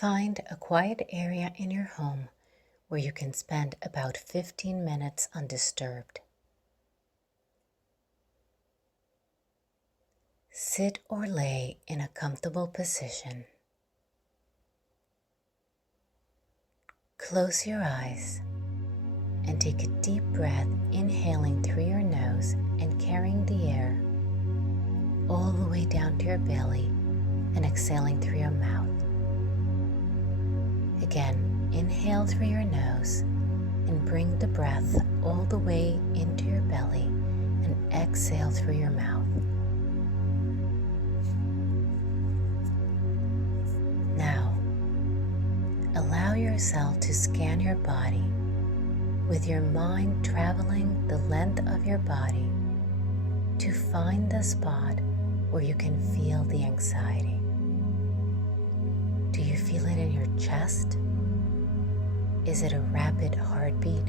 Find a quiet area in your home where you can spend about 15 minutes undisturbed. Sit or lay in a comfortable position. Close your eyes and take a deep breath, inhaling through your nose and carrying the air all the way down to your belly and exhaling through your mouth. Again, inhale through your nose and bring the breath all the way into your belly and exhale through your mouth. Now, allow yourself to scan your body with your mind traveling the length of your body to find the spot where you can feel the anxiety. Do you feel it in your chest? Is it a rapid heartbeat?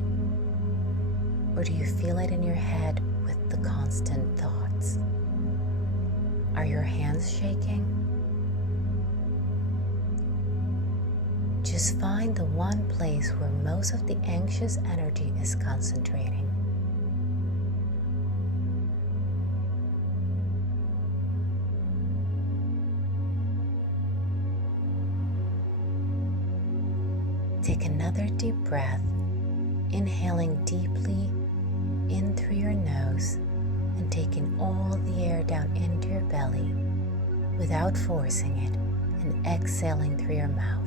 Or do you feel it in your head with the constant thoughts? Are your hands shaking? Just find the one place where most of the anxious energy is concentrating. Take another deep breath, inhaling deeply in through your nose and taking all the air down into your belly without forcing it, and exhaling through your mouth.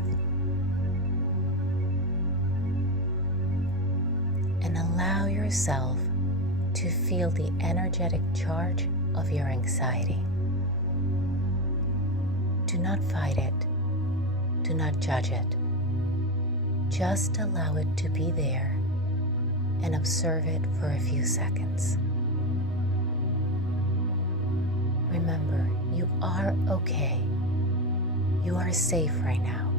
And allow yourself to feel the energetic charge of your anxiety. Do not fight it. Do not judge it. Just allow it to be there and observe it for a few seconds. Remember, you are okay. You are safe right now.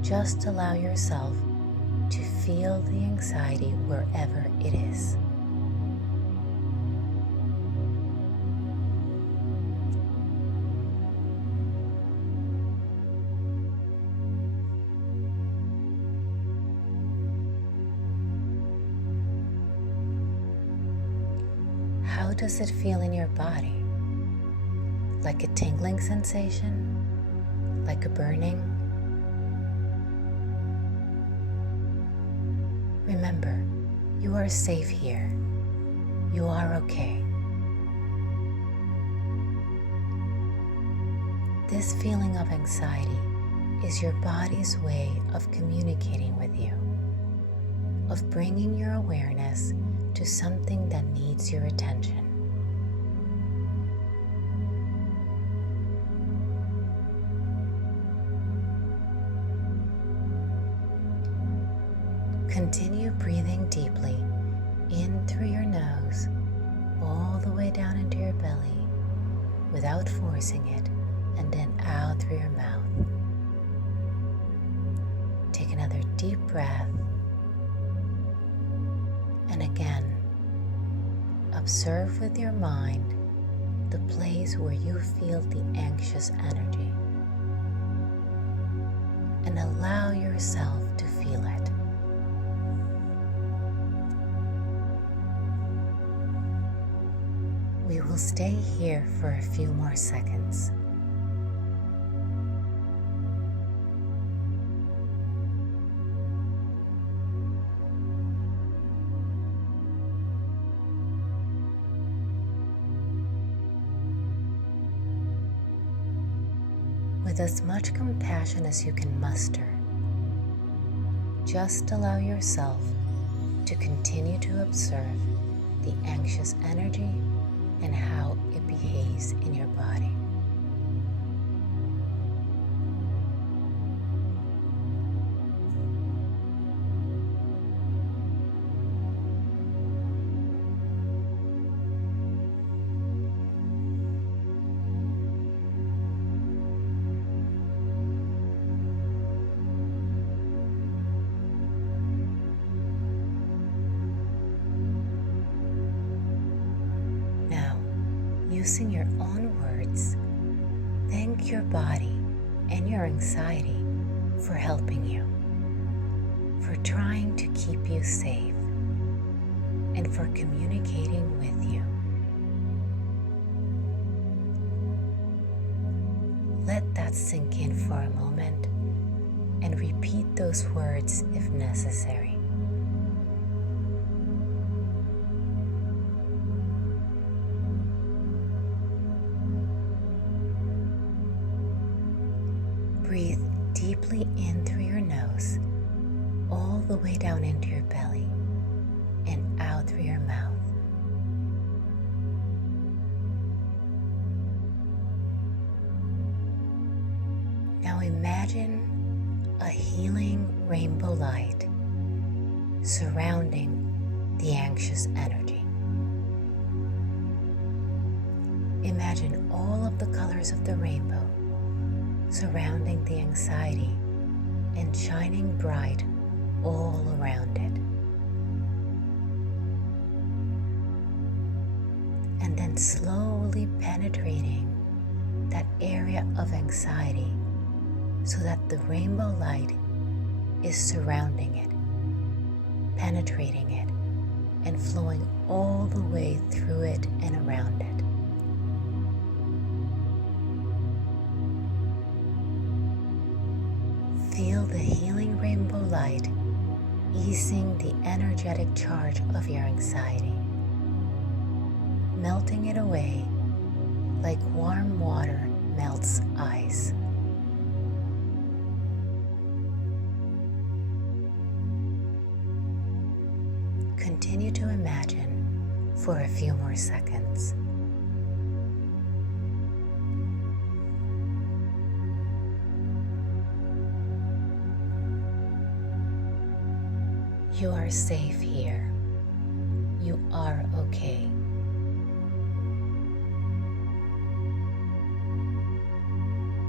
Just allow yourself to feel the anxiety wherever it is. How does it feel in your body? Like a tingling sensation? Like a burning? Remember, you are safe here. You are okay. This feeling of anxiety is your body's way of communicating with you, of bringing your awareness to something that needs your attention. Continue breathing deeply in through your nose, all the way down into your belly, without forcing it, and then out through your mouth. Take another deep breath. And again, observe with your mind the place where you feel the anxious energy, and allow yourself to feel it. We will stay here for a few more seconds. With as much compassion as you can muster, just allow yourself to continue to observe the anxious energy and how it behaves in your body. Using your own words, thank your body and your anxiety for helping you, for trying to keep you safe, and for communicating with you. Let that sink in for a moment and repeat those words if necessary. Breathe deeply in through your nose, all the way down into your belly, and out through your mouth. Now imagine a healing rainbow light surrounding the anxious energy. Imagine all of the colors of the rainbow surrounding the anxiety and shining bright all around it. And then slowly penetrating that area of anxiety so that the rainbow light is surrounding it, penetrating it, and flowing all the way through it and around it. Feel the healing rainbow light easing the energetic charge of your anxiety, melting it away like warm water melts ice. Continue to imagine for a few more seconds. You are safe here. You are okay.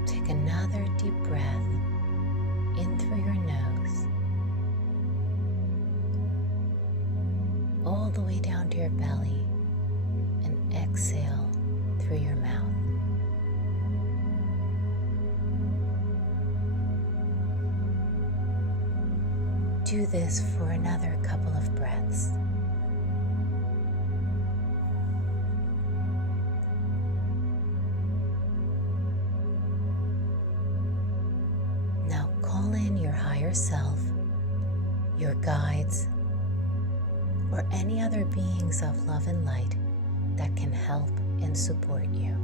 Take another deep breath in through your nose, all the way down to your belly, and exhale through your mouth. Do this for another couple of breaths. Now call in your higher self, your guides, or any other beings of love and light that can help and support you.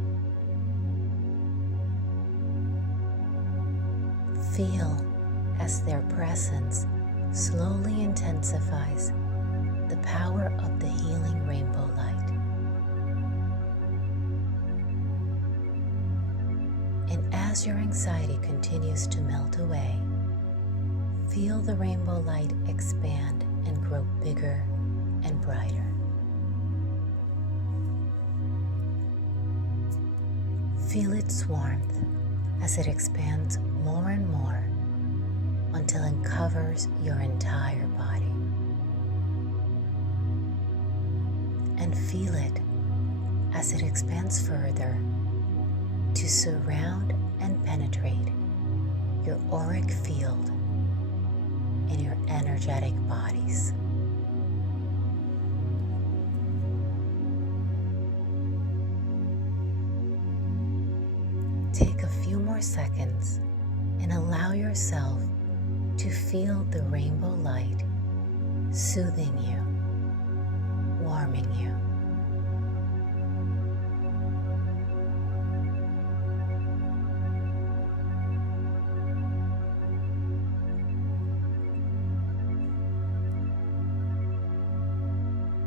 Feel as their presence slowly intensifies the power of the healing rainbow light. And as your anxiety continues to melt away, feel the rainbow light expand and grow bigger and brighter. Feel its warmth as it expands more and more until it covers your entire body. And feel it as it expands further to surround and penetrate your auric field and your energetic bodies. Take a few more seconds and allow yourself to feel the rainbow light soothing you, warming you.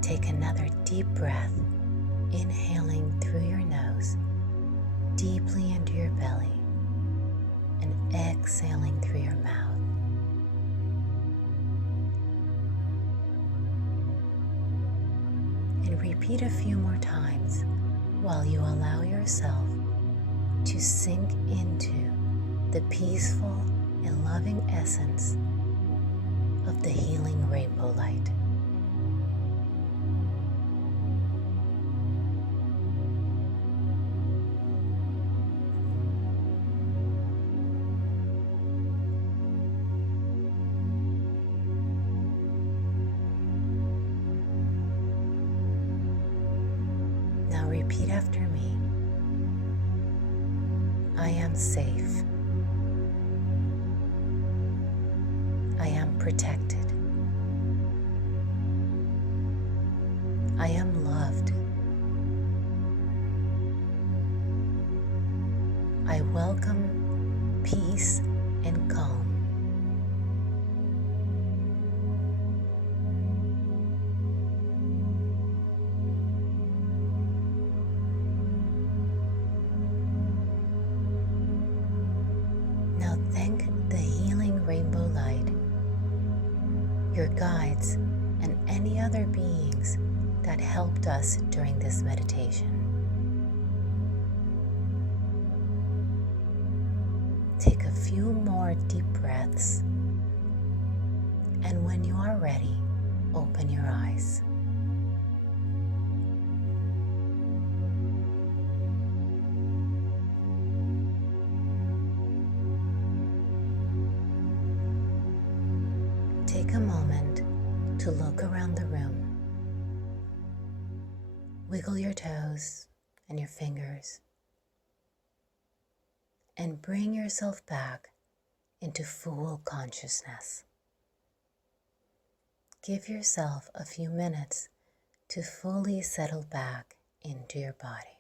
Take another deep breath, inhaling through your nose, deeply into your belly, and exhaling through your mouth. And repeat a few more times while you allow yourself to sink into the peaceful and loving essence of the healing rainbow light. repeat after me. I am safe. I am protected. I am loved. I welcome peace and calm. Now thank the healing rainbow light, your guides, and any other beings that helped us during this meditation. Take a few more deep breaths, and when you are ready, open your eyes. Take a moment to look around the room. Wiggle your toes and your fingers, and bring yourself back into full consciousness. Give yourself a few minutes to fully settle back into your body.